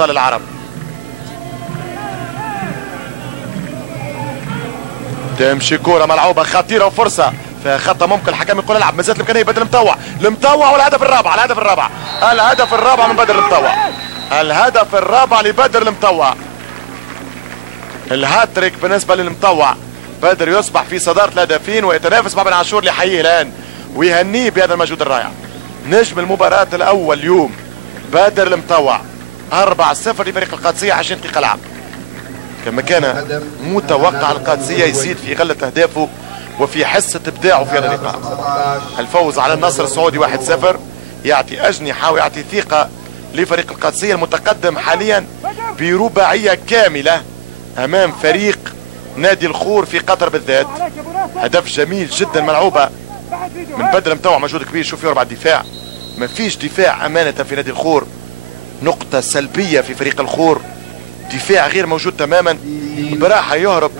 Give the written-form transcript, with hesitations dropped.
ابطال العرب. تمشي كوره ملعوبه خطيره وفرصه في خطه، ممكن الحكم يقول العب، ما زالت الامكانيه بدر المطوع والهدف الرابع. الهدف الرابع من بدر المطوع. الهدف الرابع لبدر المطوع. الهاتريك بالنسبه للمطوع. بدر يصبح في صداره الهدفين ويتنافس مع بن عاشور اللي يحييه الان ويهنيه بهذا المجهود الرائع. نجم المباراه الاول اليوم بدر المطوع. 4-0 لفريق القادسيه 20 دقيقه لعب. كما كان متوقع القادسيه يزيد في غله اهدافه وفي حصه ابداعه في هذا اللقاء. الفوز على النصر السعودي 1-0 يعطي اجنحه ويعطي ثقه لفريق القادسيه المتقدم حاليا برباعيه كامله امام فريق نادي الخور في قطر بالذات. هدف جميل جدا ملعوبه من بدر المطوع، مجهود كبير. شوف يربع الدفاع، ما فيش دفاع امانه في نادي الخور. نقطه سلبيه في فريق الخور، دفاع غير موجود تماما، براحه يهرب